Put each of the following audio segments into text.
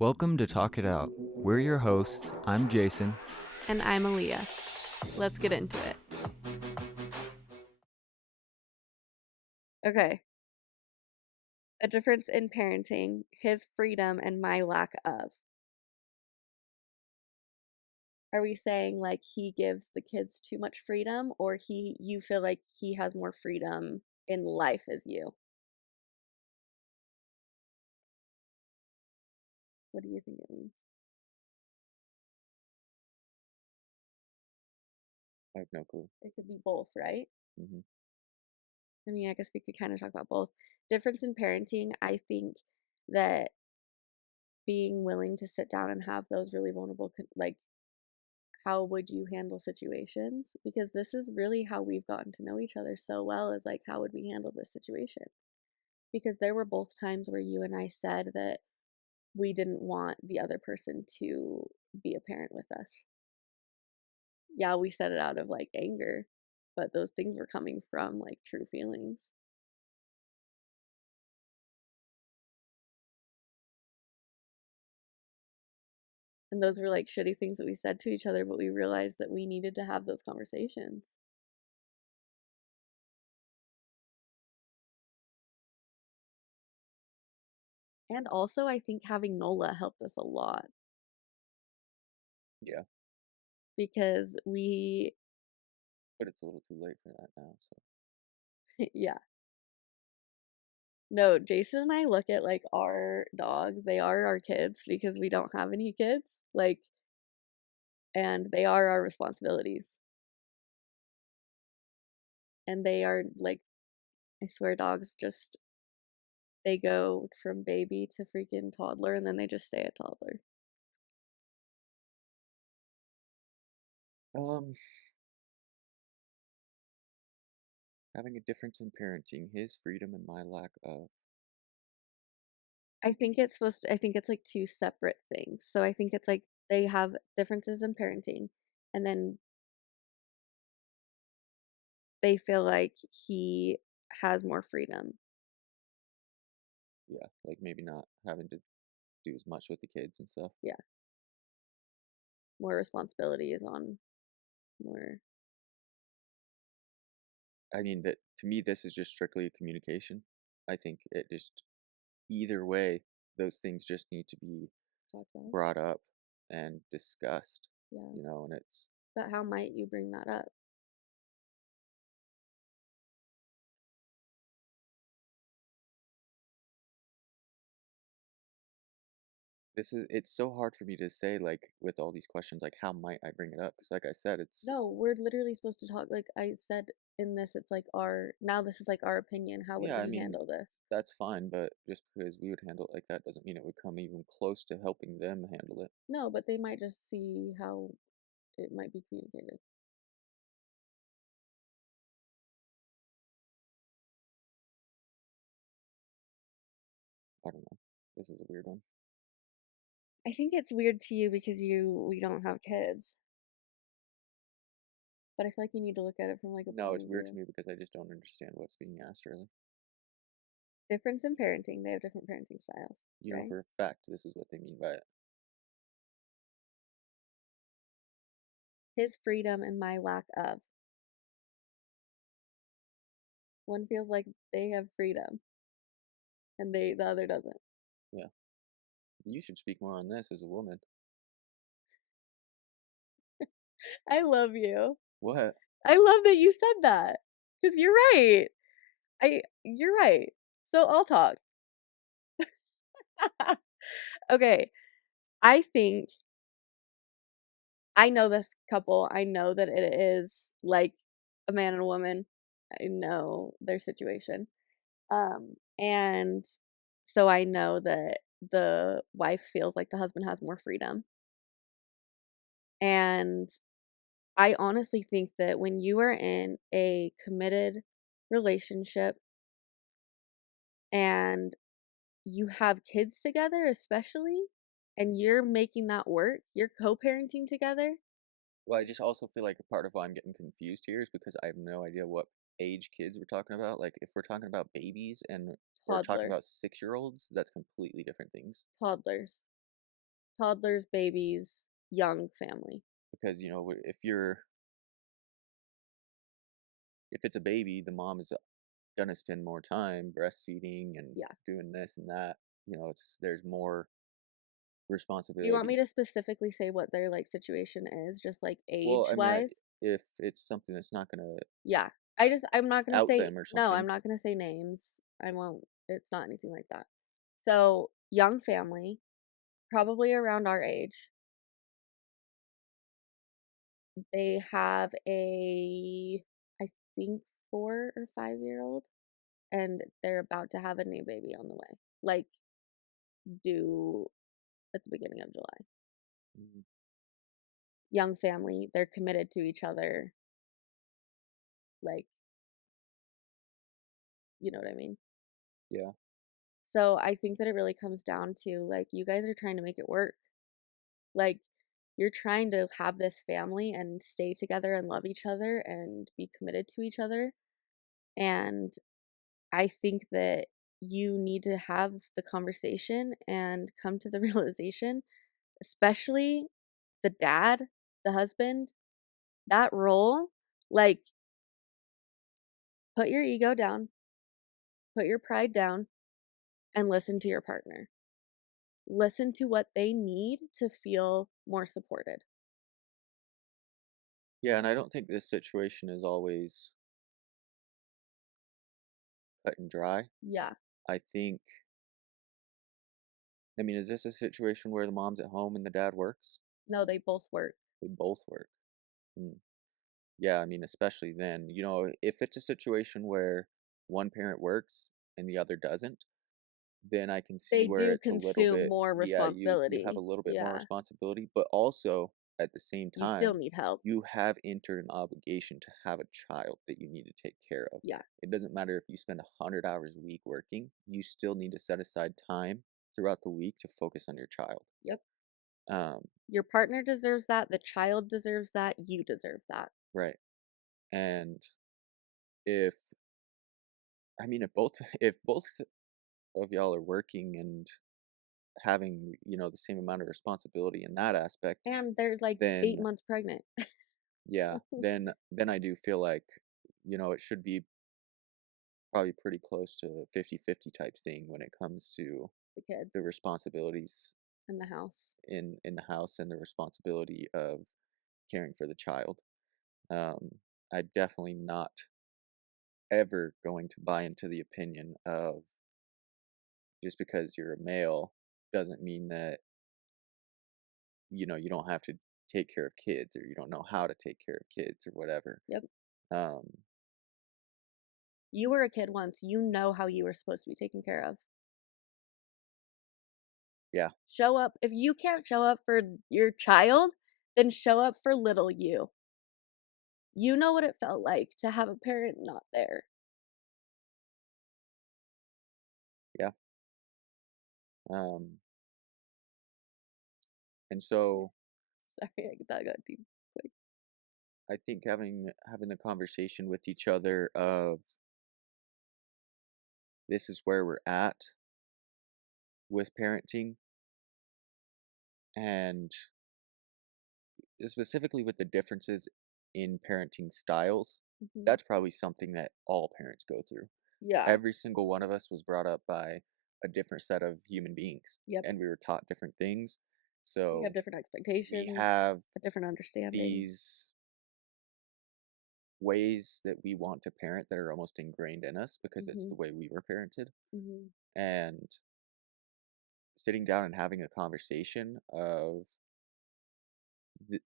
Welcome to Talk It Out. We're your hosts. I'm Jason. And I'm Alyiah. Let's get into it. Okay. A difference in parenting, his freedom and my lack of. Are we saying like he gives the kids too much freedom, or you feel like he has more freedom in life as you? What do you think it means? I have no clue. It could be both, right? hmm I mean, I guess we could kind of talk about both. Difference in parenting, I think that being willing to sit down and have those really vulnerable, like, how would you handle situations? Because this is really how we've gotten to know each other so well, is like, how would we handle this situation? Because there were both times where you and I said that we didn't want the other person to be a parent with us. Yeah, we said it out of like anger, but those things were coming from like true feelings. And those were like shitty things that we said to each other, but we realized that we needed to have those conversations. And also, I think having Nola helped us a lot Yeah, because we, but it's a little too late for that now. So yeah. No, Jason and I look at like our dogs, they are our kids because we don't have any kids. Like, and they are our responsibilities. And they are like, I swear, dogs just, they go from baby to freaking toddler and then they just stay a toddler. um, having a difference in parenting, his freedom and my lack of. I think it's like two separate things. So I think it's like they have differences in parenting and then they feel like he has more freedom. Yeah, like maybe not having to do as much with the kids and stuff. Yeah. More responsibility is on more. I mean that to me, this is just strictly a communication. I think it just either way, those things just need to be Talk about. brought up and discussed. Yeah. And it's But how might you bring that up? it's so hard for me to say like with all these questions like how might I bring it up because like I said it's No, we're literally supposed to talk. Like I said in this, it's like now this is like our opinion. How would yeah, I we mean handle this? that's fine, but just because we would handle it like that doesn't mean it would come even close to helping them handle it. No, but they might just see how it might be communicated. I don't know. This is a weird one. I think it's weird to you because we don't have kids. But I feel like you need to look at it from like a No, point it's of weird to view. me because I just don't understand what's being asked really. Difference in parenting. They have different parenting styles, You know right? for a fact this is what they mean by it. His freedom and my lack of. One feels like they have freedom and the other doesn't. Yeah. You should speak more on this as a woman. I love you. What? I love that you said that. Because you're right. You're right. So I'll talk. Okay. I think I know this couple. I know that it is like a man and a woman. I know their situation. And so I know that the wife feels like the husband has more freedom. And I honestly think that when you are in a committed relationship and you have kids together, especially, and you're making that work, you're co parenting together, Well, I just also feel like a part of why I'm getting confused here is because I have no idea what age kids we're talking about. Like if we're talking about babies and we're talking toddler, about 6-year-olds, that's completely different things. toddlers. toddlers, babies, young family. because if it's a baby, the mom is gonna spend more time breastfeeding and Yeah. doing this and that. There's more Do you want me responsibility. to specifically say what their like situation is, just like Well, age I mean, wise? if it's something that's not gonna Yeah. I'm not gonna out say them or no, something. I'm not gonna say names. I won't. It's not anything like that. So, young family, probably around our age. They have I think 4 or 5 year old, and they're about to have a new baby on the way. Like, due at the beginning of July. Mhm. Young family, they're committed to each other. Like, you know what I mean? Yeah. So I think that it really comes down to like you guys are trying to make it work. Like you're trying to have this family and stay together and love each other and be committed to each other. And I think that you need to have the conversation and come to the realization, especially the dad, the husband, that role, like put your ego down, put your pride down, and listen to your partner. Listen to what they need to feel more supported. Yeah, and I don't think this situation is always cut and dry. Yeah. I think, I mean, is this a situation where the mom's at home and the dad works? No, they both work. They both work. Hmm. Yeah, I mean, especially then, if it's a situation where one parent works and the other doesn't, then I can see They where do it's a little consume bit, more yeah, you have a responsibility. little bit more Yeah. responsibility, but also at the same You still time, need help. you have entered an obligation to have a child that you need to take care of. Yeah. It doesn't matter if you spend 100 hours a week working, you still need to set aside time throughout the week to focus on your child. Yep. Um, Your partner deserves that. The child deserves that. You deserve that. right. And if I mean if both of y'all are working and having, the same amount of responsibility in that aspect, And they're like eight then months pregnant. yeah, then I do feel like, it should be probably pretty close to a 50-50 type thing when it comes to The kids the responsibilities in the house. in the house and the responsibility of caring for the child. Um, I definitely not ever going to buy into the opinion of just because you're a male doesn't mean that you don't have to take care of kids or you don't know how to take care of kids or whatever. Yep. Um, You were a kid once. You know how you were supposed to be taken care of. yeah, Show up. If you can't show up for your child, then show up for little you. You know what it felt like to have a parent not there. yeah. Um, and so Sorry, that got deep quick. I think having the conversation with each other of this is where we're at with parenting and specifically with the differences in parenting styles, Hmm. that's probably something that all parents go through. Yeah. Every single one of us was brought up by a different set of human beings Yep. and we were taught different things. We have So different we expectations, have a different understanding. these ways that we want to parent that are almost ingrained in us because it's Hmm. the way we were parented. Hmm. And sitting down and having a conversation of th-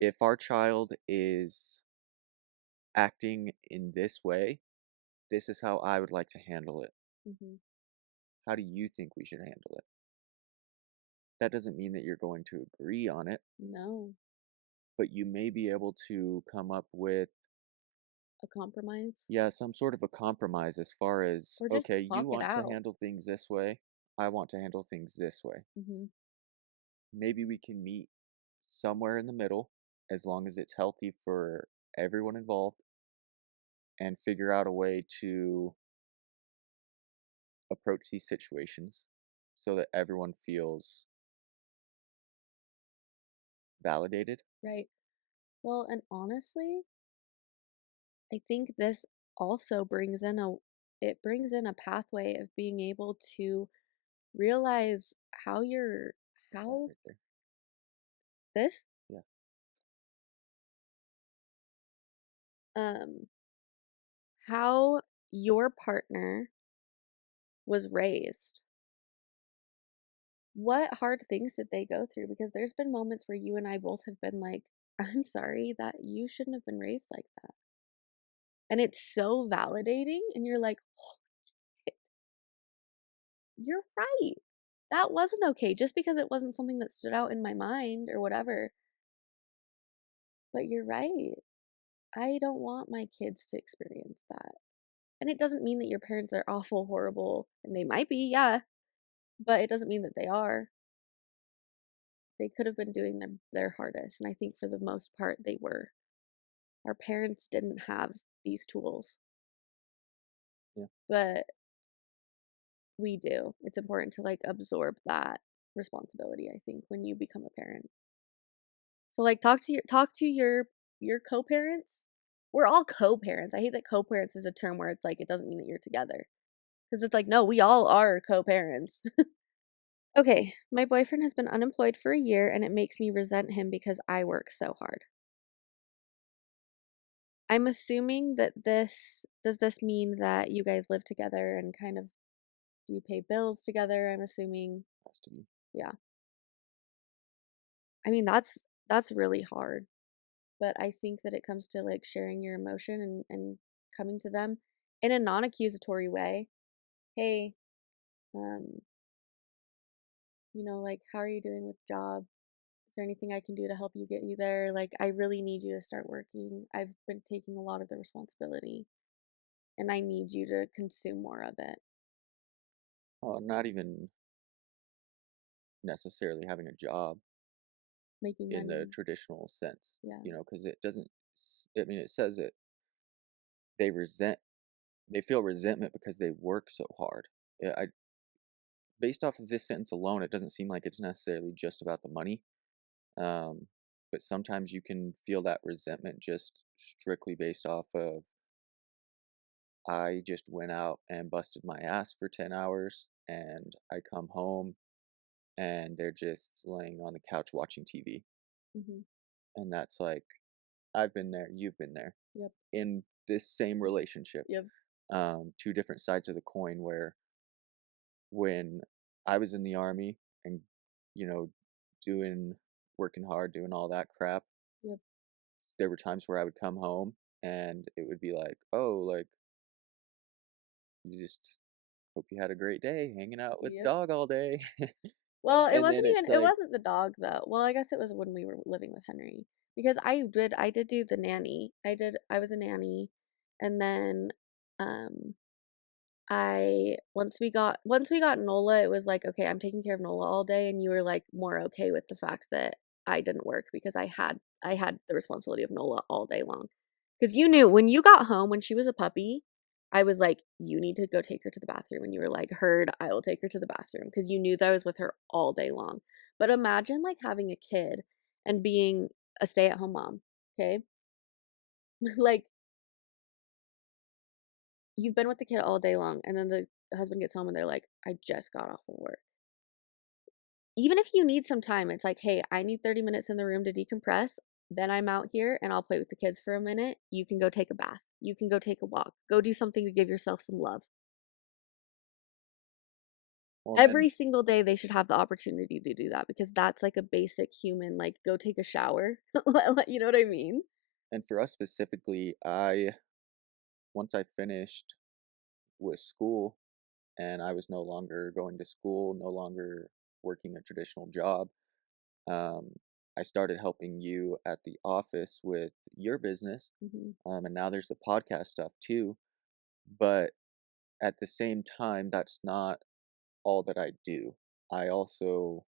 if our child is acting in this way, this is how I would like to handle it. Hmm. How do you think we should handle it? That doesn't mean that you're going to agree on it, No, but you may be able to come up with, a compromise yeah, some sort of a compromise as far as, or just okay, talk you it want to out. handle things this way, I want to handle things this way. Hmm. Maybe we can meet somewhere in the middle as long as it's healthy for everyone involved and figure out a way to approach these situations so that everyone feels validated. Right. Well, and honestly, I think this also brings in a pathway of being able to realize Yeah, how right there. this Yeah. um how your partner was raised. What hard things did they go through? Because there's been moments where you and I both have been like, I'm sorry that you shouldn't have been raised like that. And it's so validating and you're like, you're right. That wasn't okay just because it wasn't something that stood out in my mind or whatever. But you're right. I don't want my kids to experience that. And it doesn't mean that your parents are awful, horrible, and they might be, yeah, but it doesn't mean that they are. They could have been doing their hardest, and I think for the most part they were. Our parents didn't have these tools, Yeah. but we do. It's important to like absorb that responsibility, I think, when you become a parent. So like talk to your co-parents. We're all co-parents. I hate that co-parents is a term where it's like it doesn't mean that you're together. Because it's like, no, we all are co-parents. Okay, my boyfriend has been unemployed for a year and it makes me resent him because I work so hard. I'm assuming that does this mean that you guys live together and kind of do you pay bills together? I'm assuming. Has to be. Yeah. I mean, that's really hard, but I think that it comes to like sharing your emotion and coming to them in a non-accusatory way. Hey, um, like how are you doing with job? Is there anything I can do to help you get you there? Like I really need you to start working. I've been taking a lot of the responsibility and I need you to consume more of it. Not even necessarily having a job Making in the money. traditional sense, Yeah. because it doesn't. I mean, it says that they resent, they feel resentment because they work so hard. Based off of this sentence alone, it doesn't seem like it's necessarily just about the money. Um, but sometimes you can feel that resentment just strictly based off of I just went out and busted my ass for 10 hours and I come home and they're just laying on the couch watching TV. Mm-hmm. And that's like, I've been there, you've been there Yep. in this same relationship. Yep. Two different sides of the coin where when I was in the army and, you know, doing, working hard, doing all that crap, Yep. there were times where I would come home and it would be like, oh, like, you just hope you had a great day hanging out with Yep. dog all day. Well, And then it's it like, wasn't the dog though. Well, I guess it was when we were living with Henry because I did do the nanny. I was a nanny and then um I once we got Nola, it was like, okay, I'm taking care of Nola all day and you were like more okay with the fact that I didn't work because I had the responsibility of Nola all day long. Cuz you knew when you got home when she was a puppy, I was like, you need to go take her to the bathroom and you were like, "Heard, I will take her to the bathroom" because you knew that I was with her all day long. But imagine like having a kid and being a stay-at-home mom, okay? Like you've been with the kid all day long and then the husband gets home and they're like, I just got off of work. Even if you need some time, it's like, hey, I need 30 minutes in the room to decompress. Then I'm out here and I'll play with the kids for a minute. You can go take a bath. You can go take a walk. Go do something to give yourself some love. well, Every single day they should have the opportunity to do that because that's like a basic human, like go take a shower. You know what I mean? and for us specifically, once I finished with school and I was no longer going to school, no longer working a traditional job, um, I started helping you at the office with your business. Hmm. And now there's the podcast stuff too. But at the same time, that's not all that I do. I also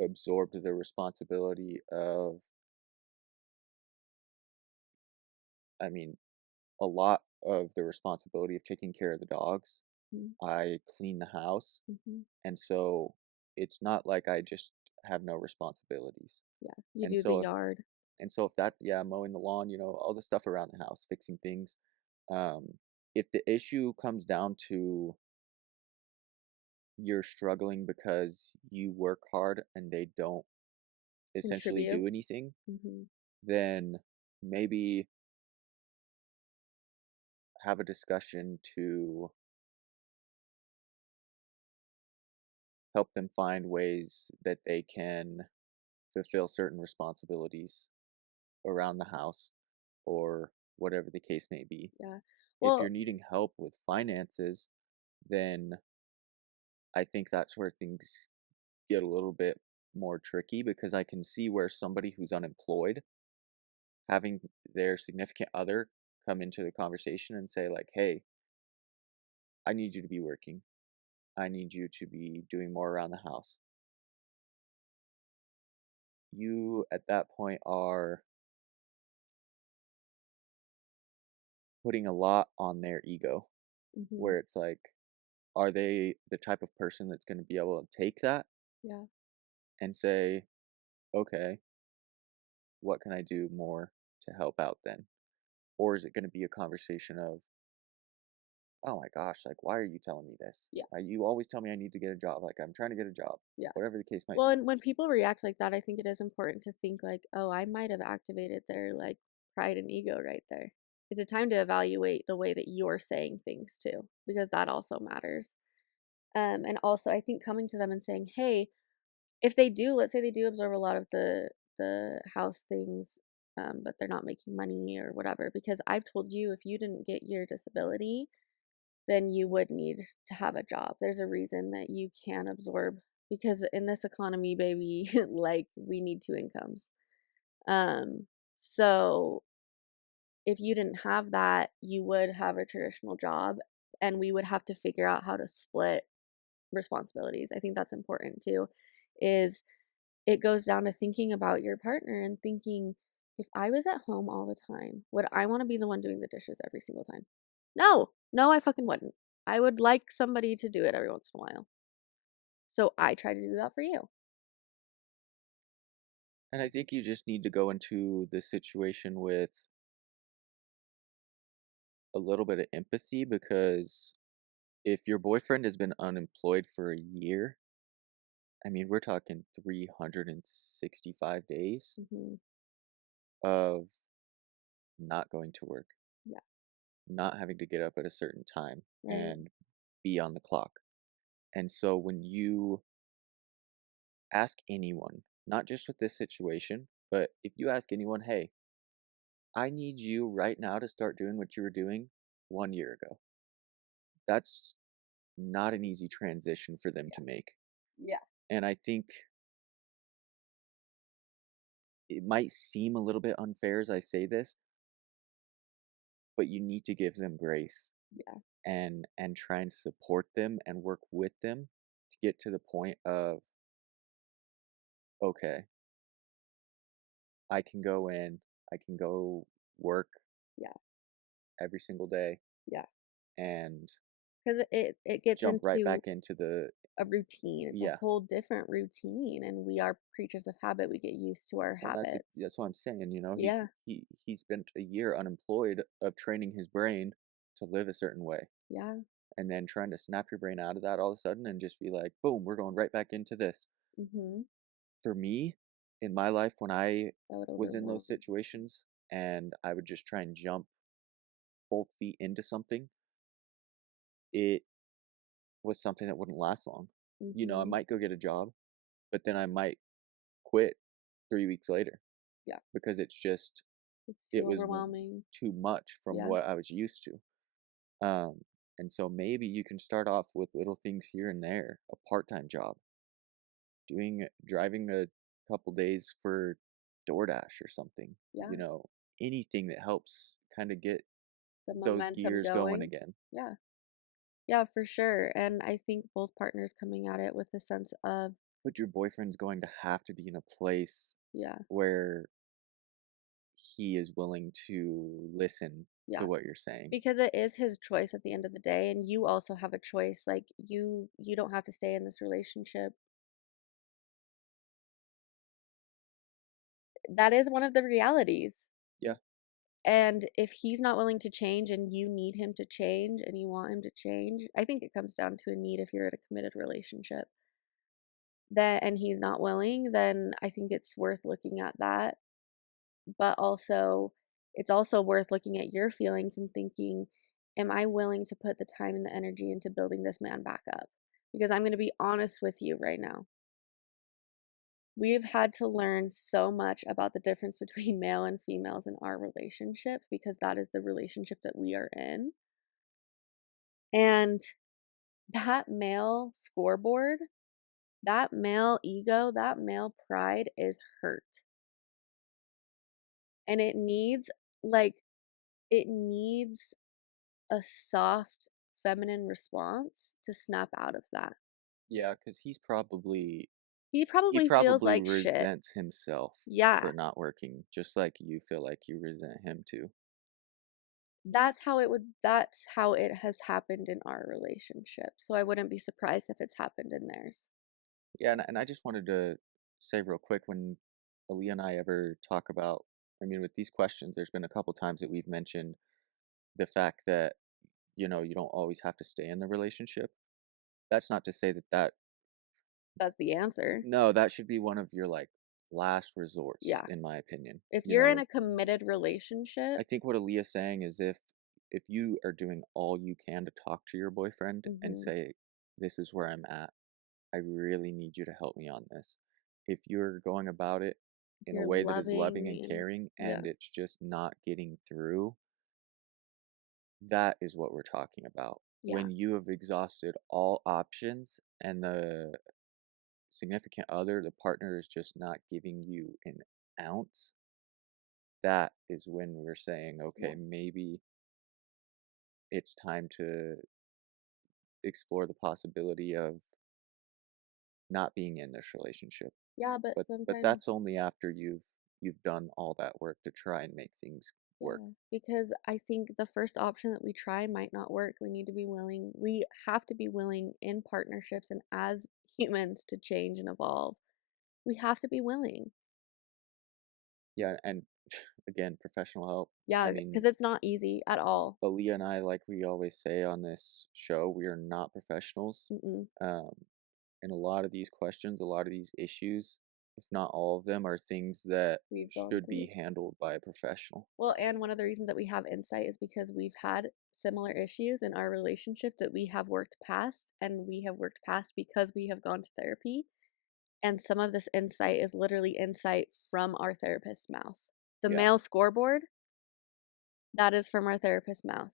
absorbed the responsibility of, I mean, a lot of the responsibility of taking care of the dogs. Hmm. I clean the house. Hmm. And so it's not like I just have no responsibilities. Yeah. You And do the so if yard. if that, yeah, mowing the lawn, all the stuff around the house, fixing things. Um, if the issue comes down to you're struggling because you work hard and they don't essentially Contribute. do anything, Mm-hmm. then maybe have a discussion to help them find ways that they can fulfill certain responsibilities around the house or whatever the case may be. Yeah. If you're Well, needing help with finances, then I think that's where things get a little bit more tricky because I can see where somebody who's unemployed having their significant other come into the conversation and say like, "Hey, I need you to be working. I need you to be doing more around the house." You at that point are putting a lot on their ego mm-hmm. where it's like, are they the type of person that's going to be able to take that Yeah. and say, "Okay, what can I do more to help out then?" Or is it going to be a conversation of, "Oh my gosh, like, why are you telling me this? Yeah. You always tell me I need to get a job. Like, I'm trying to get a job," Yeah. whatever the case might Well, be. and when people react like that, I think it is important to think like, oh, I might have activated their like pride and ego right there. It's a time to evaluate the way that you're saying things too, because that also matters. And also I think coming to them and saying, hey, if they do, let's say they do absorb a lot of the house things, but they're not making money or whatever, because I've told you if you didn't get your disability, then you would need to have a job. There's a reason that you can absorb because in this economy, baby, like we need two incomes. Um, so if you didn't have that, you would have a traditional job and we would have to figure out how to split responsibilities. I think that's important too. Is it goes down to thinking about your partner and thinking if I was at home all the time, would I want to be the one doing the dishes every single time? No, no, I fucking wouldn't. I would like somebody to do it every once in a while. So I try to do that for you. And I think you just need to go into the situation with a little bit of empathy because if your boyfriend has been unemployed for a year, I mean, we're talking 365 days Hmm. of not going to work, Yeah, not having to get up at a certain time right. and be on the clock. And so when you ask anyone, not just with this situation, but if you ask anyone, "Hey, I need you right now to start doing what you were doing 1 year ago," that's not an easy transition for them to make. Yeah. And I think it might seem a little bit unfair as I say this, but you need to give them grace Yeah. and try and support them and work with them to get to the point of, okay, I can go in, I can go work Yeah. every single day Yeah. and Because it gets jump right into back into the a routine. It's a yeah. whole different routine, and we are creatures of habit. We get used to our Well, habits. that's what I'm saying. Yeah. He spent a year unemployed of training his brain to live a certain way, Yeah. and then trying to snap your brain out of that all of a sudden and just be like, boom, we're going right back into this. Mm-hmm. For me, in my life, when I That would was in those overwhelm. situations and I would just try and jump both feet into something, it was something that wouldn't last long. I Mm-hmm. might go get a job, but then I might quit 3 weeks later Yeah. because It's too it was overwhelming. too much from Yeah. what I was used to. And so maybe you can start off with little things here and there, a part-time job, driving a couple days for DoorDash or something, Yeah. anything that helps kind of get The those momentum gears going going. again. Yeah. Yeah, for sure. And I think both partners coming at it with a sense of, But your boyfriend's going to have to be in a place yeah, where he is willing to listen to yeah. what you're saying. Because it is his choice at the end of the day, and you also have a choice. Like you don't have to stay in this relationship that is one of the realities. Yeah. And if he's not willing to change and you need him to change and you want him to change, I think it comes down to a need if you're in a committed relationship. That and he's not willing, then I think it's worth looking at that. But also it's also worth looking at your feelings and thinking, am I willing to put the time and the energy into building this man back up? Because I'm going to be honest with you right now. We've had to learn so much about the difference between male and females in our relationship because that is the relationship that we are in. And that male scoreboard, that male ego, that male pride is hurt. And like, it needs a soft feminine response to snap out of that. Yeah, because He he probably feels probably like shit. resents himself Yeah, for not working, just like you feel like you resent him too. that's how it has happened in our relationship. So I wouldn't be surprised if it's happened in theirs. Yeah, and I just wanted to say real quick when Aliyah and I ever talk about, I mean, with these questions, there's been a couple times that we've mentioned the fact that, you know, you don't always have to stay in the relationship. That's not to say that That's the answer. no, that should be one of your like last resorts, Yeah. in my opinion. If You you're in know, a committed relationship, I think what Aaliyah's saying is if you are doing all you can to talk to your boyfriend and mhm, say, this is where I'm at, I really need you to help me on this. If you're going about it in a you're way that is loving loving and and caring yeah, and it's just not getting through, that is what we're talking about. yeah, When you have exhausted all options and the significant other, the partner is just not giving you an ounce, that is when we're saying, yeah. okay, maybe it's time to explore the possibility of not being in this relationship. Yeah, but But sometimes that's only after you've done all that work to try and make things work. yeah, because I think the first option that we try might not work. We have to be willing in partnerships and as humans to change and evolve. We have to be willing. Yeah, and again, professional help. I Yeah, mean, because it's not easy at all. Aaliyah and I, like we always say on this show, we are not professionals. Mm-mm. Um, and a lot of these questions, a lot of these issues, if not all of them, are things that We've gone should be through. handled by a professional. Well, and one of the reasons that we have insight is because we've had similar issues in our relationship that we have worked past, and we have worked past because we have gone to therapy. And some of this insight is literally insight from our therapist's mouth. The Yeah. male scoreboard, that is from our therapist's mouth.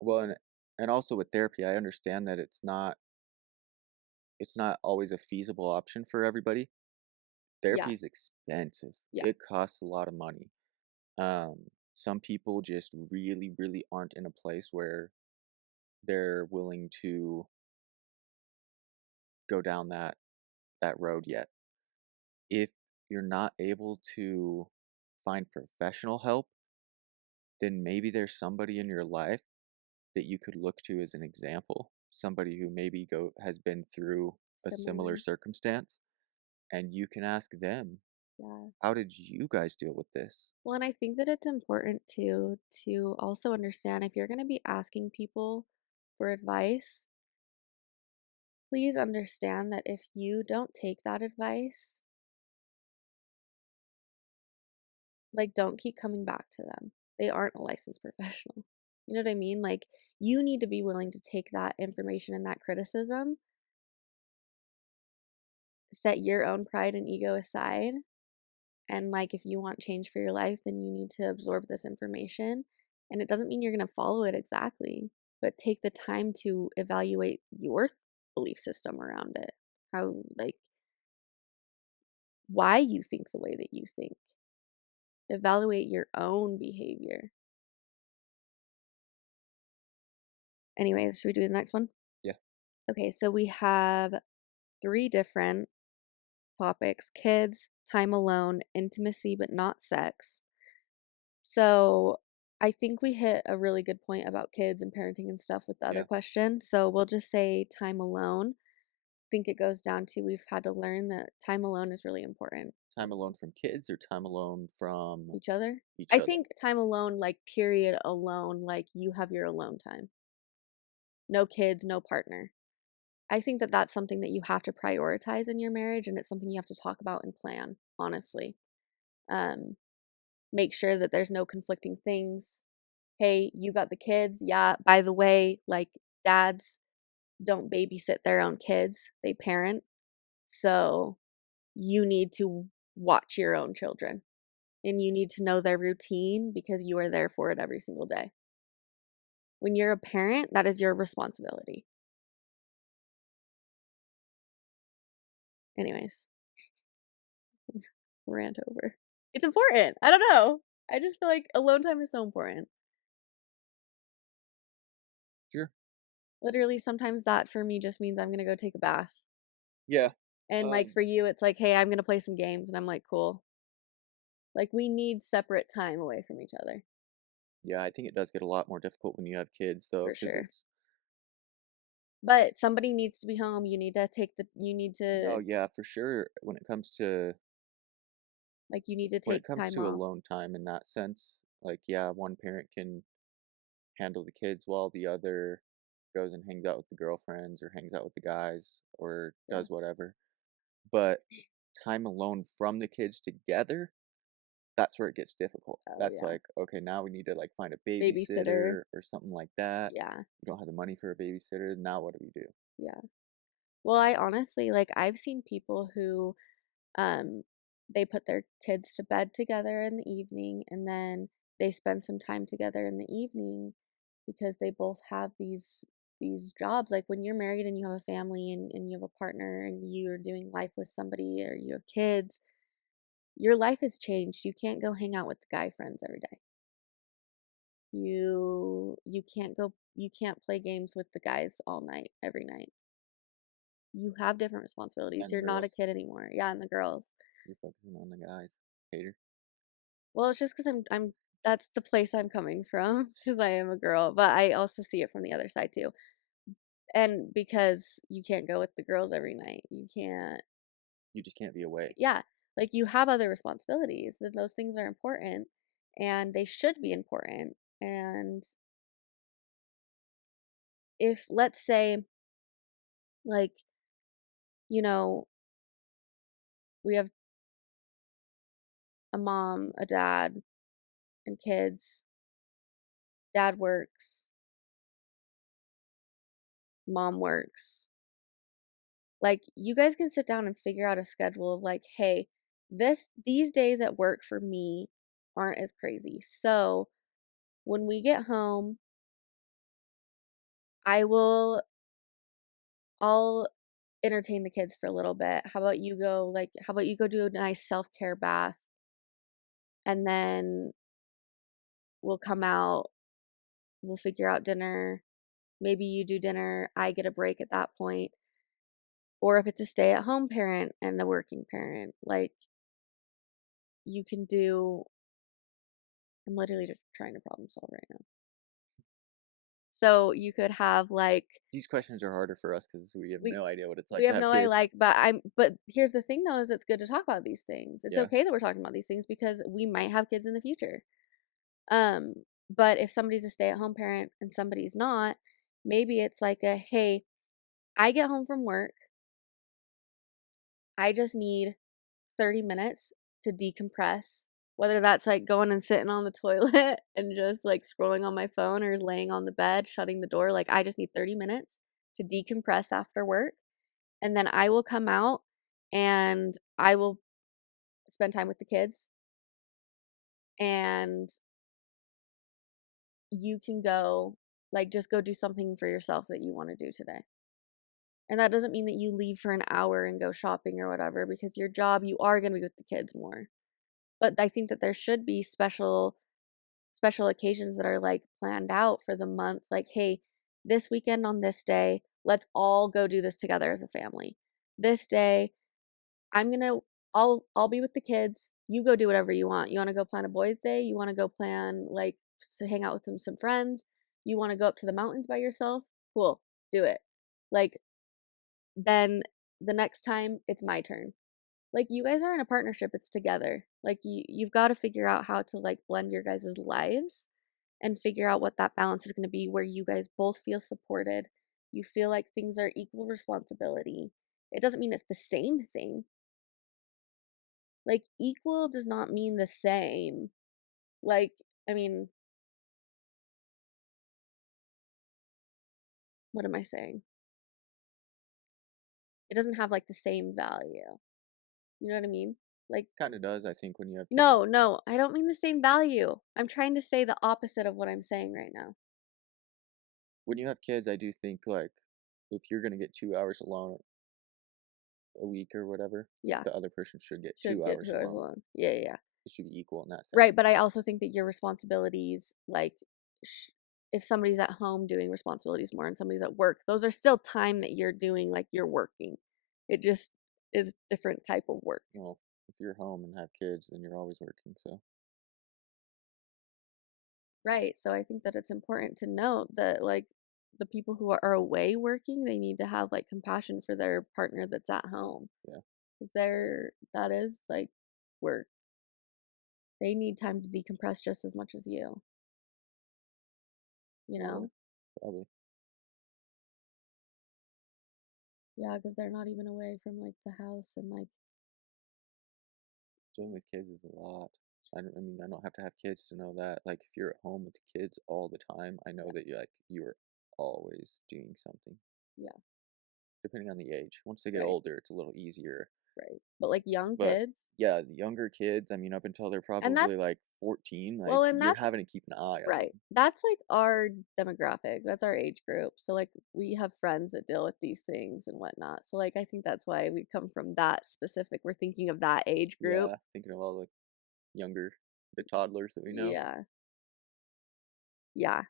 Well, and also with therapy, I understand that it's not always a feasible option for everybody. Yeah, Therapy is expensive. yeah, It costs a lot of money. Some people just really, really aren't in a place where they're willing to go down that road yet. If you're not able to find professional help, then maybe there's somebody in your life that you could look to as an example, somebody who maybe go has been through a similar similar. circumstance, and you can ask them, Yeah. how did you guys deal with this? Well, and I think that it's important to also understand if you're going to be asking people for advice, please understand that if you don't take that advice, like don't keep coming back to them. They aren't a licensed professional. You know what I mean? Like you need to be willing to take that information and that criticism, set your own pride and ego aside, and like if you want change for your life, then you need to absorb this information. And it doesn't mean you're going to follow it exactly, but take the time to evaluate your belief system around it. How, like, why you think the way that you think. Evaluate your own behavior. Anyways, should we do the next one? Yeah. Okay, so we have three different topics: kids, time alone, intimacy but not sex. So I think we hit a really good point about kids and parenting and stuff with the other Yeah. question. So we'll just say time alone. think it goes down to we've had to learn that time alone is really important. Time alone from kids or time alone from Each other. each I other? think time alone, like period alone, like you have your alone time. No kids, no partner. I think that that's something that you have to prioritize in your marriage, and it's something you have to talk about and plan, honestly. Um, Make sure that there's no conflicting things. Hey, you got the kids. Yeah, by the way, like dads don't babysit their own kids, they parent. So you need to watch your own children and you need to know their routine because you are there for it every single day. When you're a parent, that is your responsibility. Anyways, rant over. It's important. I don't know. I just feel like alone time is so important. Sure. Literally, sometimes that for me just means I'm going to go take a bath. Yeah. And like for you, it's like, hey, I'm going to play some games. And I'm like, cool. Like we need separate time away from each other. Yeah, I think it does get a lot more difficult when you have kids though, For because sure. it's But somebody needs to be home. You need no, to, yeah, for sure. like, you need to When it take comes time to off. alone time in that sense, like yeah, one parent can handle the kids while the other goes and hangs out with the girlfriends or hangs out with the guys or Yeah. does whatever. But time alone from the kids together, that's where it gets difficult. Oh, That's yeah. like, okay, now we need to like find a Babysitter. babysitter or something like that. Yeah. You don't have the money for a babysitter. Now what do we do? Yeah. Well, I honestly, like, I've seen people who, um, they put their kids to bed together in the evening and then they spend some time together in the evening because they both have these jobs. Like when you're married and you have a family and you have a partner and you're doing life with somebody or you have kids, your life has changed. You can't go hang out with the guy friends every day. You can't play games with the guys all night every night. You have different responsibilities. And the You're not a girls. kid anymore. Yeah, and the girls. You're focusing on the guys. Hater. Well, it's just because I'm that's the place I'm coming from because I am a girl, but I also see it from the other side too. And because you can't go with the girls every night, you can't, You just can't be away. yeah, like you have other responsibilities, and those things are important and they should be important. And if, let's say, like, you know, we have a mom, a dad, and kids, dad works, mom works. Like you guys can sit down and figure out a schedule of like, hey, these days at work for me aren't as crazy. So, when we get home, I will I'll entertain the kids for a little bit. How about you go do a nice self-care bath and then we'll come out, we'll figure out dinner. Maybe you do dinner, I get a break at that point. Or if it's a stay-at-home parent and a working parent, like you can do I'm literally just trying to problem solve right now. So you could have like These questions are harder for us because we have we no idea what it's we like to have have no I kids. like but here's the thing though is it's good to talk about these things. It's Yeah. okay that we're talking about these things because we might have kids in the future. Um but if somebody's a stay-at-home parent and somebody's not, maybe it's like a hey, I get home from work. I just need 30 minutes to decompress. Whether that's like going and sitting on the toilet and just like scrolling on my phone or laying on the bed, shutting the door. Like, I just need 30 minutes to decompress after work. And then I will come out and I will spend time with the kids. And you can go, like, just go do something for yourself that you want to do today. And that doesn't mean that you leave for an hour and go shopping or whatever, because your job, you are going to be with the kids more. But I think that there should be special occasions that are like planned out for the month, like hey, this weekend on this day let's all go do this together as a family. This day I'm gonna I'll be with the kids, you go do whatever you want. You want to go plan a boys day, you want to go plan like to hang out with some friends, you want to go up to the mountains by yourself, cool, do it. Like then the next time it's my turn. Like, you guys are in a partnership, it's together. Like, you've got to figure out how to like blend your guys' lives and figure out what that balance is going to be where you guys both feel supported. You feel like things are equal responsibility. It doesn't mean it's the same thing. Like, equal does not mean the same. Like, I mean, what am I saying? It doesn't have like the same value. You know what I mean? Like, Kind of does, I think, when you have kids. no, I don't mean the same value. I'm trying to say the opposite of what I'm saying right now. When you have kids, I do think like if you're gonna get 2 hours alone a week or whatever, Yeah, the other person should get should two get hours 2 hours alone. alone. Yeah, yeah, yeah. It should be equal in that sense. Right, but I also think that your responsibilities, like, if somebody's at home doing responsibilities more and somebody's at work, those are still time that you're doing, like you're working. It just is different type of work. Well, if you're home and have kids, then you're always working. So Right. So I think that it's important to note that, like, the people who are away working, they need to have like compassion for their partner that's at home. yeah, Because that is like work. They need time to decompress just as much as you. You know? probably. Yeah, because they're not even away from like the house and like, Dealing with kids is a lot. I mean, I don't have to have kids to know that. Like, if you're at home with the kids all the time, I know that you're always doing something. yeah, Depending on the age. Once they get right, older, it's a little easier. right. But like young But kids, yeah, the younger kids, I mean, up until they're and that's probably like 14, like well, and you're that's having to keep an eye on right. them. That's like our demographic. That's our age group. So like we have friends that deal with these things and whatnot. So like I think that's why we come from that specific. We're thinking of that age group. Yeah, thinking of all the toddlers that we know. Yeah. Yeah.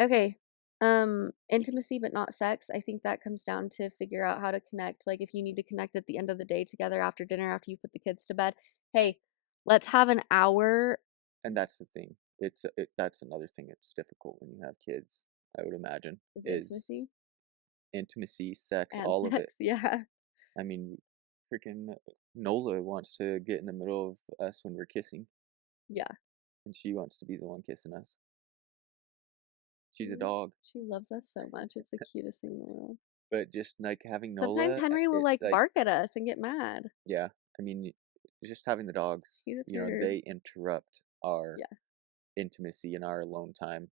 Okay. Intimacy but not sex. I think that comes down to figure out how to connect. Like if you need to connect at the end of the day together after dinner, after you put the kids to bed, hey, let's have an hour. And that's the thing. That's another thing that's difficult when you have kids, I would imagine, Is is intimacy intimacy, sex, and all of it. sex. Yeah. I mean, freaking Nola wants to get in the middle of us when we're kissing, Yeah. and she wants to be the one kissing us. She's a She dog, she loves us so much. It's the cutest thing in the world. but just like having Sometimes Nola, Henry will it like like bark at us and get mad. yeah. I mean, just having the dogs, He's a turd. they interrupt our Yeah. intimacy and our alone time,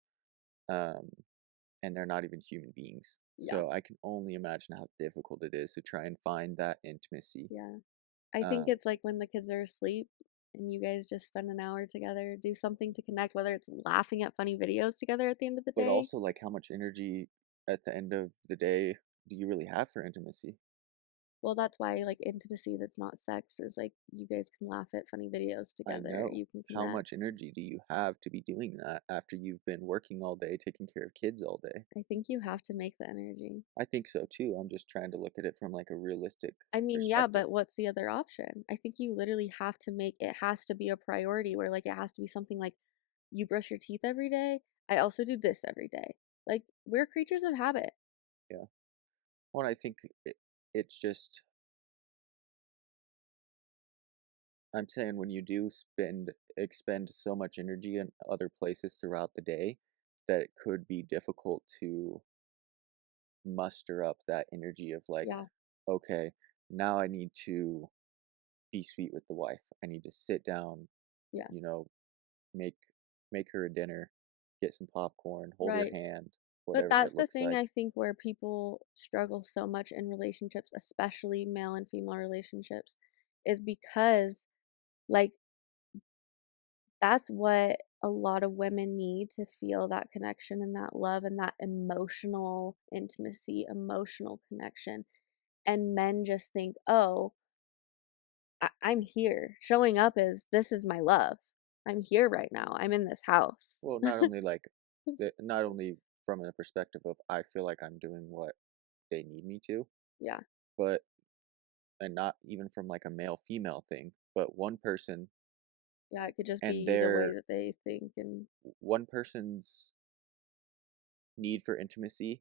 um, and they're not even human beings. Yeah. So I can only imagine how difficult it is to try and find that intimacy. Yeah. I think it's like when the kids are asleep and you guys just spend an hour together, do something to connect, whether it's laughing at funny videos together at the end of the But day. also, like, how much energy at the end of the day do you really have for intimacy? Well, that's why like intimacy that's not sex is like you guys can laugh at funny videos I together. know. You can How much connect. energy do you have to be doing that after you've been working all day, taking care of kids all day? I think you have to make the energy. I think so too. I'm just trying to look at it from like a realistic I mean, yeah, perspective. but what's the other option? I think you literally have to make it has to be a priority where like it has to be something like you brush your teeth every day. I also do this every day. Like we're creatures of habit. Yeah. Well, I think it's just, I'm saying when you do expend so much energy in other places throughout the day, that it could be difficult to muster up that energy of like, Yeah, okay, now I need to be sweet with the wife. I need to sit down, yeah, you know, make make her a dinner, get some popcorn, hold her right. hand, But whatever that's it the looks thing like. I think where people struggle so much in relationships, especially male and female relationships, is because like that's what a lot of women need to feel that connection and that love and that emotional intimacy, emotional connection. And men just think, oh, I'm here. Showing up is this is my love. I'm here right now. I'm in this house. Well, not only from a perspective of I feel like I'm doing what they need me to, Yeah. but and not even from like a male female thing, but Yeah. It could just and be the way their that they think and, one person's need for intimacy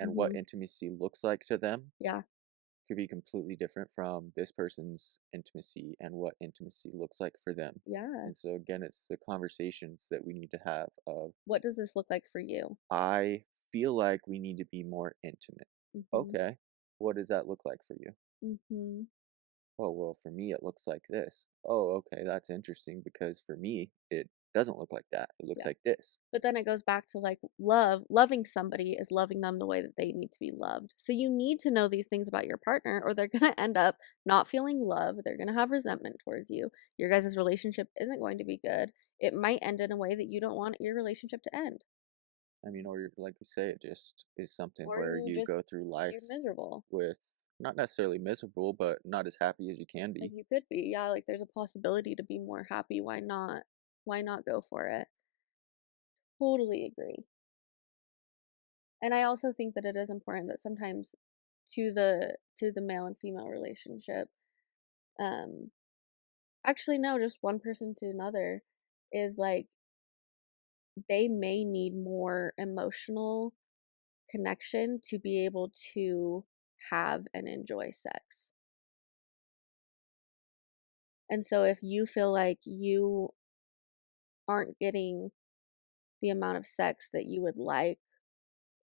and what hmm, intimacy looks like to them yeah. could be completely different from this person's intimacy and what intimacy looks like for them. Yeah. And so again, it's the conversations that we need to have of, What does this look like for you? I feel like we need to be more intimate. Mhm. Okay, what does that look like for you? Mhm. Oh, well, for me, it looks like this. Oh, okay, that's interesting because for me, it doesn't look like that. It looks Yeah. like this. But then it goes back to like loving somebody is loving them the way that they need to be loved. So you need to know these things about your partner or they're going to end up not feeling love. They're going to have resentment towards you. Your guys' relationship isn't going to be good. It might end in a way that you don't want your relationship to end. I mean, or like we say, it just is something Or where you you go just, through you're life miserable with not necessarily miserable, but not as happy as you can be. as you could be. Yeah, like there's a possibility to be more happy. Why not? Why not go for it? Totally agree. And I also think that it is important that sometimes to the male and female relationship, um actually no, just one person to another is like they may need more emotional connection to be able to have and enjoy sex. And so if you feel like you aren't getting the amount of sex that you would like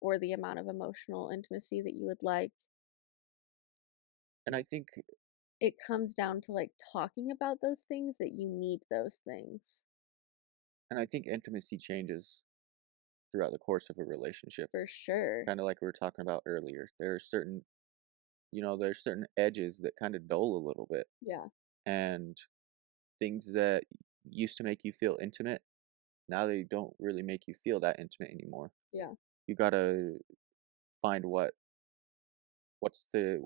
or the amount of emotional intimacy that you would like, And I think, it comes down to like talking about those things that you need those things. and I think intimacy changes throughout the course of a relationship. For sure. Kind of like we were talking about earlier. There are certain, there's certain edges that kind of dull a little bit, Yeah. and things that used to make you feel intimate, now they don't really make you feel that intimate anymore. Yeah. You gotta find what's the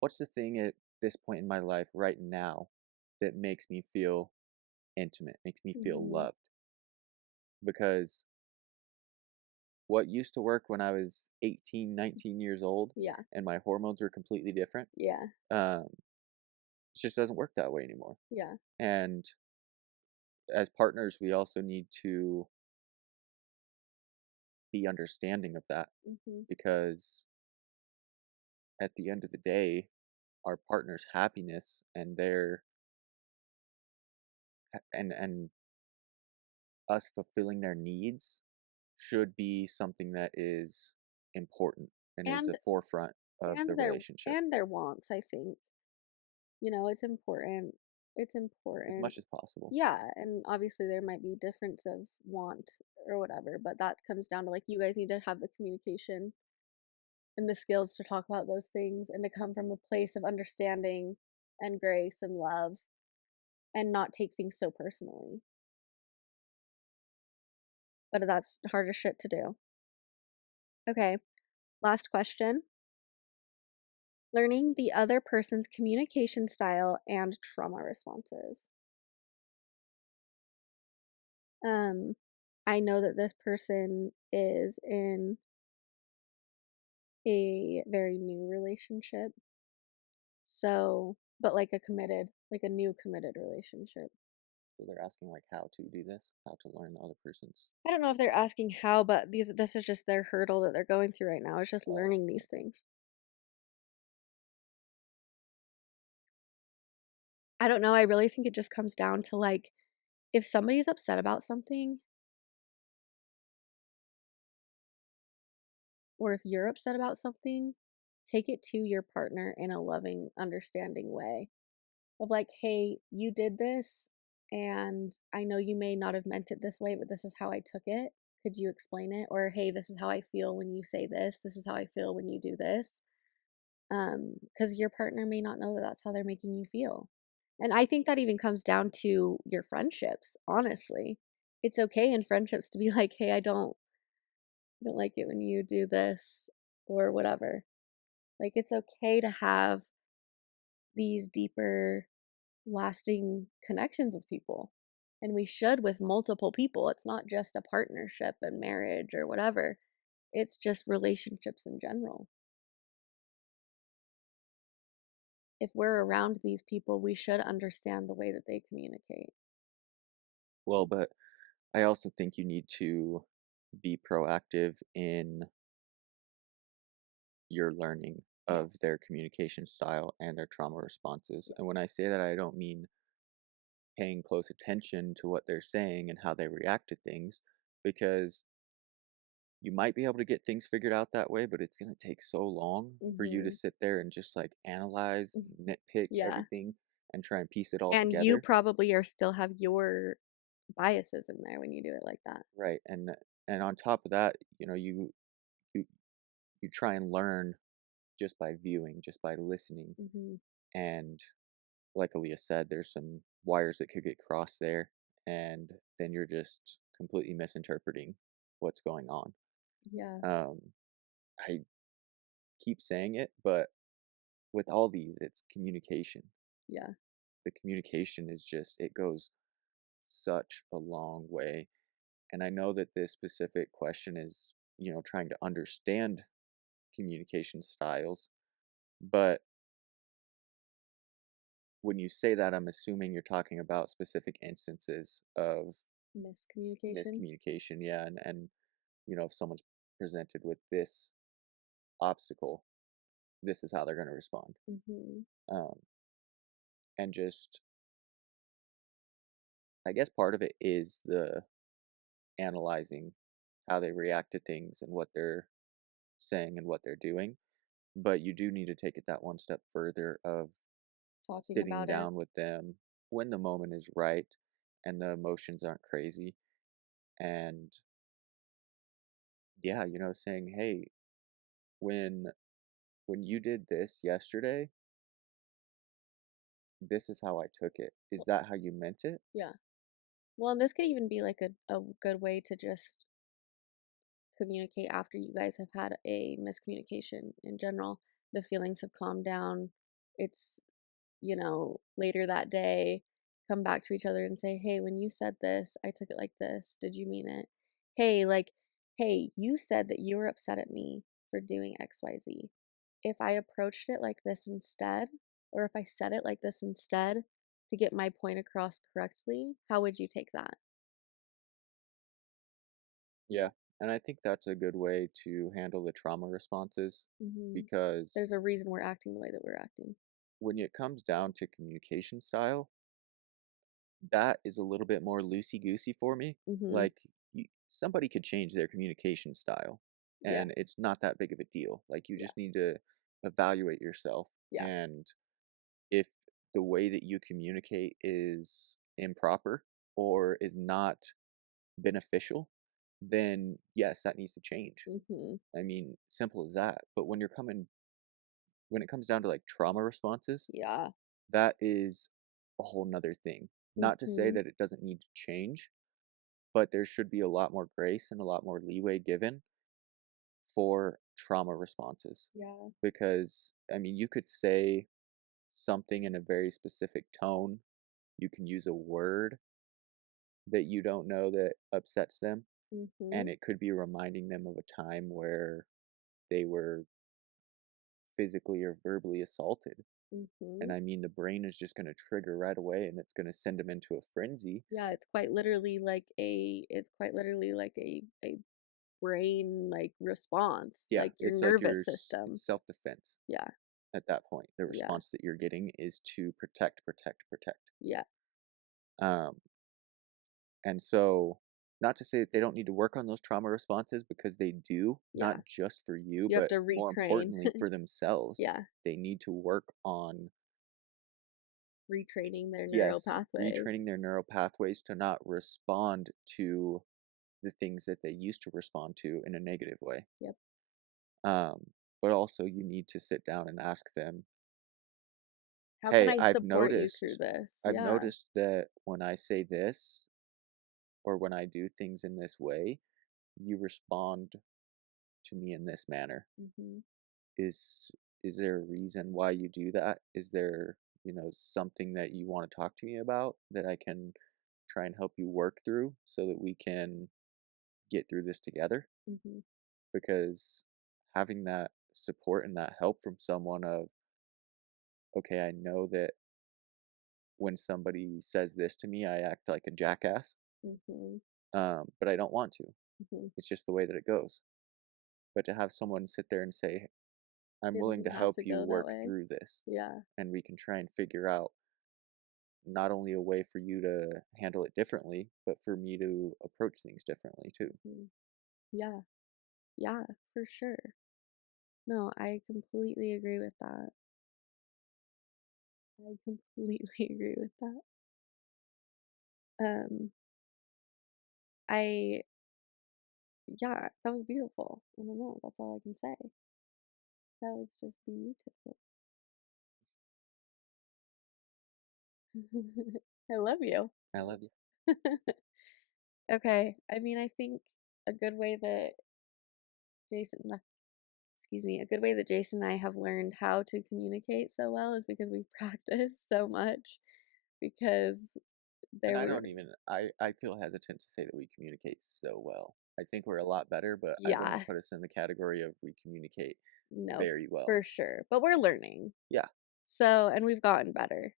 what's the thing at this point in my life right now that makes me feel intimate, makes me feel Mhm. loved. Because what used to work when I was 18, 19 years old Yeah. and my hormones were completely different, Yeah. um, it just doesn't work that way anymore. Yeah. And as partners, we also need to be understanding of that Mhm. because at the end of the day, our partner's happiness and their and us fulfilling their needs should be something that is important and is And the forefront of the and their relationship and their wants, I think. It's important. It's as important. much as possible. Yeah, and obviously there might be difference of want or whatever, but that comes down to like you guys need to have the communication and the skills to talk about those things and to come from a place of understanding and grace and love and not take things so personally. But that's harder shit to do. Okay, last question. Learning the other person's communication style and trauma responses. Um, I know that this person is in a very new relationship. So, but like like a new committed relationship. So they're asking like how to do this, how to learn the other person's. I don't know if they're asking how, but this is just their hurdle that they're going through right now. It's just learning these things. I don't know. I really think it just comes down to like if somebody's upset about something, or if you're upset about something, take it to your partner in a loving, understanding way of like, hey, you did this, and I know you may not have meant it this way, but this is how I took it. Could you explain it? Or hey, this is how I feel when you say this. This is how I feel when you do this. Because your partner may not know that that's how they're making you feel. And I think that even comes down to your friendships, honestly. It's okay in friendships to be like, hey, I don't like it when you do this or whatever. Like it's okay to have these deeper, lasting connections with people. And we should with multiple people. It's not just a partnership and marriage or whatever. It's just relationships in general. If we're around these people, we should understand the way that they communicate. Well, but I also think you need to be proactive in your learning of Yes. their communication style and their trauma responses. And Yes. when I say that, I don't mean paying close attention to what they're saying and how they react to things, because you might be able to get things figured out that way, but it's going to take so long for you to Mhm. sit there and just like analyze, nitpick Yeah. everything and try and piece it all And you together. probably are still have your biases in there when you do it like that. Right. And on top of that, you you try and learn just by viewing, just by listening. Mhm. And like Alyiah said, there's some wires that could get crossed there, and then you're just completely misinterpreting what's going on. Yeah. Um, I keep saying it, but with all these, it's communication. Yeah. The communication is just, it goes such a long way. And I know that this specific question is, trying to understand communication styles, but when you say that, I'm assuming you're talking about specific instances of Miscommunication. miscommunication. Yeah. And if someone's presented with this obstacle, this is how they're going to respond. Mhm. Um, and just, I guess part of it is the analyzing how they react to things and what they're saying and what they're doing. But you do need to take it that one step further of Talking sitting about it. down with them when the moment is right and the emotions aren't crazy. And yeah, saying, hey, when when you did this yesterday, this is how I took it. Is that how you meant it? Yeah. Well, and this could even be like a good way to just communicate after you guys have had a miscommunication in general. The feelings have calmed down. It's, later that day, come back to each other and say, hey, when you said this, I took it like this. Did you mean it? Hey, like, hey, you said that you were upset at me for doing XYZ. If I approached it like this instead, or if I said it like this instead to get my point across correctly, how would you take that? Yeah. And I think that's a good way to handle the trauma responses, Hmm. because There's a reason we're acting the way that we're acting. when it comes down to communication style, that is a little bit more loosey goosey for me. Hmm. Like, somebody could change their communication style, Yeah. and it's not that big of a deal. Like, you Yeah. just need to evaluate yourself. Yeah. And if the way that you communicate is improper or is not beneficial, then yes, that needs to change. Hmm. I mean, simple as that. But when it comes down to like trauma responses, Yeah. that is a whole nother thing. Not to say Hmm. that it doesn't need to change, but there should be a lot more grace and a lot more leeway given for trauma responses. Yeah. Because, I mean, you could say something in a very specific tone, you can use a word that you don't know that upsets them, and Hmm. it could be reminding them of a time where they were physically or verbally assaulted. And Hmm. I mean, the brain is just going to trigger right away and it's going to send them into a frenzy. Yeah, it's quite literally like a brain like response, Yeah, like your it's like nervous system. it's self-defense Yeah. at that point. The Yeah. response that you're getting is to protect, protect, protect. Yeah. Um, and so, not to say that they don't need to work on those trauma responses, because they do, not Yeah. just for you, You have but to more retrain. importantly for themselves. Yeah. They need to work on, Retraining their neural yes, pathways. retraining their neural pathways to not respond to the things that they used to respond to in a negative way. Yep. Um, but also, you need to sit down and ask them, How can hey, I support you through this? I've Yeah. noticed that when I say this or when I do things in this way, you respond to me in this manner. Hmm. Is is there a reason why you do that? Is there, something that you want to talk to me about that I can try and help you work through so that we can get through this together? Hmm. Because having that support and that help from someone of, okay, I know that when somebody says this to me, I act like a jackass, Hmm. but I don't want to. Hmm. It's just the way that it goes. But to have someone sit there and say, I'm It willing to doesn't have help to you go that work way. through this, Yeah. and we can try and figure out not only a way for you to handle it differently, but for me to approach things differently too. Mm. Yeah. Yeah, for sure. No, I completely agree with that. I completely agree with that. Um, I, yeah, that was beautiful. I don't know, that's all I can say. That was just beautiful. I love you. I love you. Okay, I mean, I think a good way that Jason, excuse me, a good way that Jason and I have learned how to communicate so well is because we've practiced so much. Because And there I were, don't even, I feel hesitant to say that we communicate so well. I think we're a lot better, but I yeah, wouldn't put us in the category of we communicate no, very well. for sure. But we're learning. Yeah. So, and we've gotten better.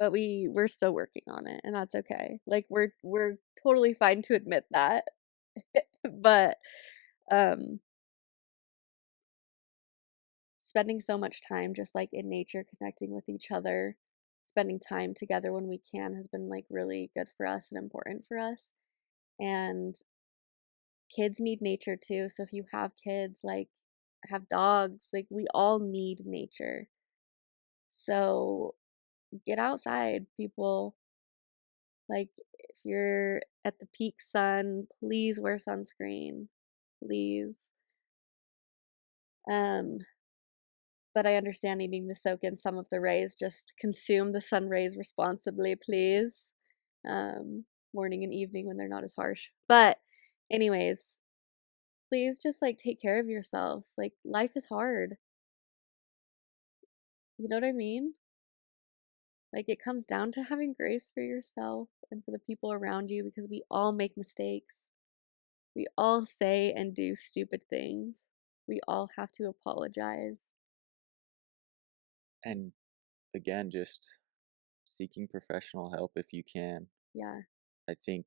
But we're still working on it, and that's okay. Like we're totally fine to admit that. But um spending so much time just like in nature, connecting with each other, spending time together when we can has been like really good for us and important for us. And kids need nature too. So if you have kids, like have dogs, like we all need nature. So get outside, people. Like if you're at the peak sun, please wear sunscreen. Please. Um, but I understand needing to soak in some of the rays. Just consume the sun rays responsibly, please. Morning and evening when they're not as harsh. But, anyways, please just like take care of yourselves. Like, life is hard. You know what I mean? Like, it comes down to having grace for yourself and for the people around you because we all make mistakes. We all say and do stupid things. We all have to apologize. And again, just seeking professional help if you can. Yeah, I think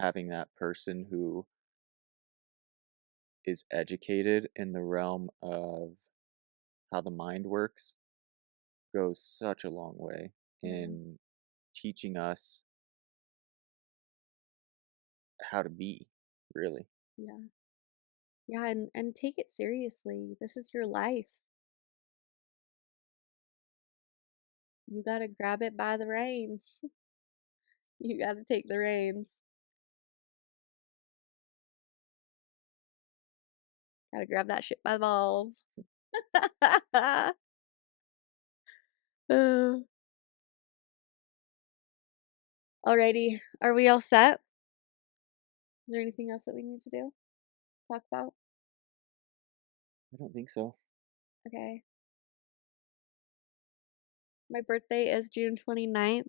having that person who is educated in the realm of how the mind works goes such a long way yeah, in teaching us how to be, really. yeah. Yeah, and take it seriously. This is your life. You gotta grab it by the reins. You gotta take the reins. Gotta grab that shit by the balls. Uh, Alrighty, are we all set? Is there anything else that we need to do? Talk about? I don't think so. Okay. My birthday is June 29th.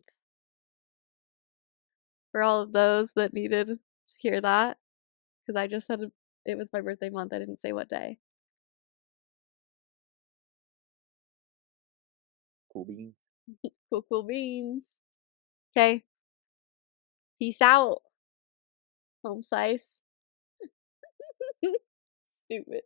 For all of those that needed to hear that, because I just said it was my birthday month. I didn't say what day. Cool beans. Cool beans. Okay. Peace out. Home slice. Stupid.